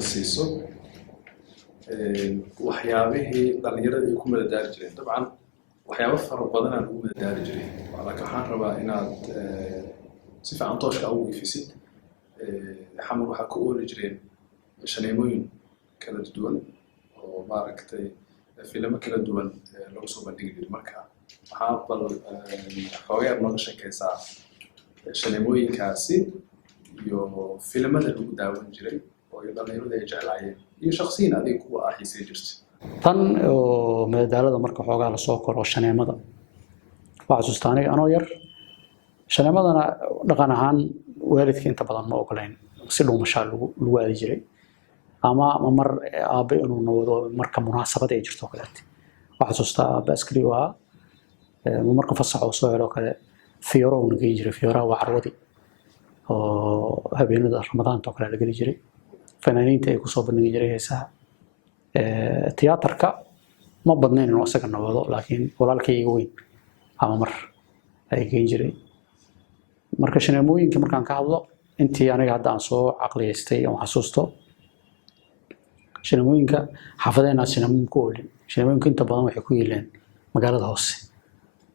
siiso waxyaabihii dhalinyarada ay ku madadaali jireen dabcan waxyaabo fara badan aan ugu madadaali jiray laakiin waxaan rabaa inaad si fiican tooshka ugu ifisid xamar waxaa ku ooli jireen shaneemooyin kala duwan oo maaragtay filamo kala duwan lagu soo bandhigi jiray marka waxaa bal xoogayaad nooga sheekaysaa shaneemooyinkaasi iyo filimada lagu daawan jiray oo dhalinyarada ay jeclaayeen iyo shakhsiyan adiga kuwa ah xiisay jirtay tan oo madadaalada marka xoogaa la soo koro shaneemada waa xasuustaa aniga anoo yar shaneemadana dhaqan ahaan waalidka inta badan ma ogolayn si dhuumashaa lagu aadi jiray ama mar aabe inuu nawado marka munaasabad ay jirto kaleete waa xasuustaa aabe askari waa marka fasax oo soo helo kale fiiro uu nagay jiray fiiraha waa carwadi oo habeenada ramadaanta oo kale la geli jiray fanaaniinta ay ku soo bandhigi jiray heesaha tiyaatarka ma badnayn inuu isaga nawado laakiin walaalkay iga weyn ama mar ay geyn jiray marka shaneemooyinka markaan ka hadlo intii aniga hadda aan soo caqliyeystay oo xasuusto shaneemooyinka xaafadeenaa shaneemooyin ku oolin shaneemooyinka inta badan waxay ku yeeleen magaalada hoose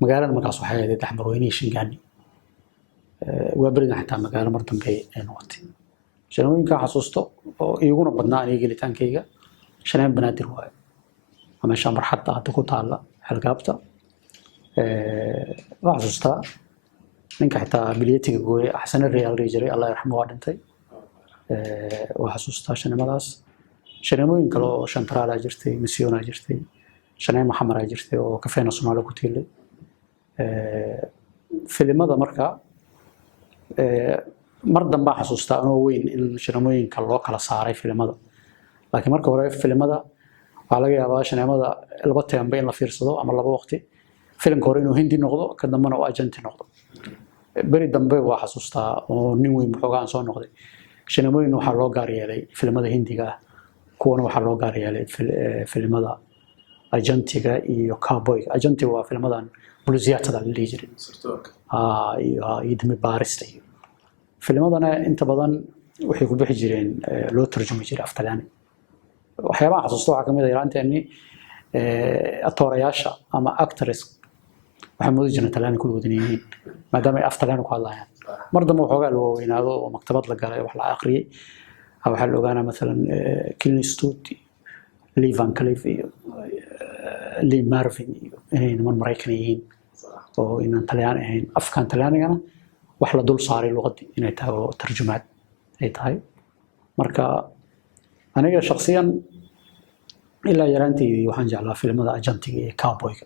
magaalada markaas waxay ahayd Axmarweynihii Shingaani waa beridan xitaa magaalo mar dambe ay noqotay shaneemooyinka xasuusto oo iguna badnaa aniga gelitaankayga shaneem banaadir waaye ama meesha marxadda hadda ku taalla xalgaabta waa xasuustaa ninka xitaa bilyetiga gooye xasan reyaal dhihi jiray allah yarxamo waa dhintay waa xasuustaa shaneemadaas shaneemooyin kale oo shantaraalaa jirtay misyoonaa jirtay shaneem maxamaraa jirtay oo kafeena Soomaaliya ku tiilay filimada marka mar dambe xasuustaa anoo weyn in shaneemooyinka loo kala saaray filimada laakiin marka hore filimada waxaa laga yaabaa shaneemada laba teemba in la fiirsado ama laba waqti filimka hore inuu hindi noqdo ka dambena uu ajanti noqdo beri dambe waa xasuustaa oo nin weyn xoogaan soo noqday shaneemooyin waxaa loo gaar yeelay filimada hindiga ah kuwana waxaa loo gaar yeelay filimada ajantiga iyo cowboyga ajantiga waa filmadan buluusiyaatada la dhihi jiray iyo dami baarista iyo filmadana inta badan waxay ku bixi jireen loo tarjumi jiray af Talyaani waxyaabaha xasuusto waxaa kamid ah yaraanteeni atoorayaasha ama actors waxay moodi jireen Talyaani ku wadaniyiin maadaama ay af Talyaani ku hadlayaan mar dambe waxoogaa loo weynaado oo maktabad la galay wax la akhriyay waxaa la ogaanaa مثلا Clint Eastwood Lee Van Cleef iyo Lee Marvin iyo inay niman Maraykan yihiin oo inaan Talyaani ahayn afkaan Talyaanigana wax la dul saaray luqadii inay tahay oo tarjumaad ay tahay marka aniga shakhsiyan ilaa yaraanteedii waxaan jeclaa filimada ajantiga iyo cowboyga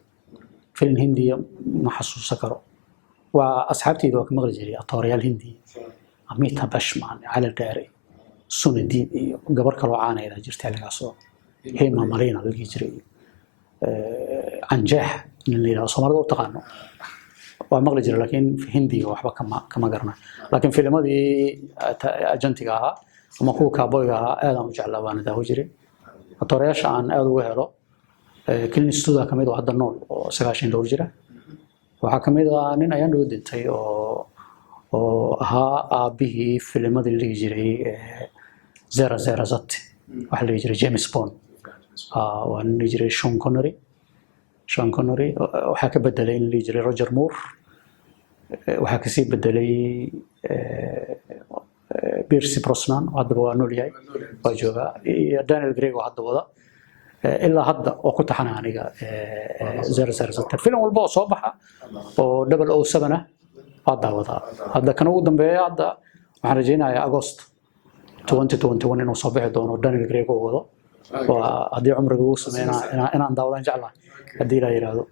filim hindiya ma xasuusan karo waa asxaabteyda waa ka maqli jiray atoorayaal hindi Amitabh Bachchan Cali Dheere Sunidib iyo gabar kale oo caanayda jirtay halkaasoo Hema Malini la dhihi jiray Anjah in la yiraahdo Soomaalida u taqaano waa maqli jiray laakiin hindiga waxba kama garana laakiin filmadii ajantiga ahaa ama kuwa cowboyga ahaa aad aan u jeclaa waan daawo jiray atoorayaasha aan aad ugu helo Clint Eastwood kamid ah hadda nool oo 90 dhowr jira waxaa kamid ah nin ayaan dhow dhintay oo ahaa aabihii filmadii la dhihi jiray Zero Zero Zati waxa la dhihi jiray James Bond waa nin la dhihi jiray Sean Connery waxaa ka bedelay in la dhihi jiray Roger Moore waxaa ka sii bedelay Pierce Brosnan hadda waa nool yahay waa jooga Daniel Craig oo hadda wada ilaa hadda oo ku taxana aniga Zero Zero Zati film walba oo soo baxa oo 007 ah hadda kan ugu dambeeya hadda waxaan rajaynayaa August 2021 inuu soo bixi doono Daniel Craig oo wado waa haddii cumriga uu sameeyna inaan daawadan jeclahay haddii la yiraahdo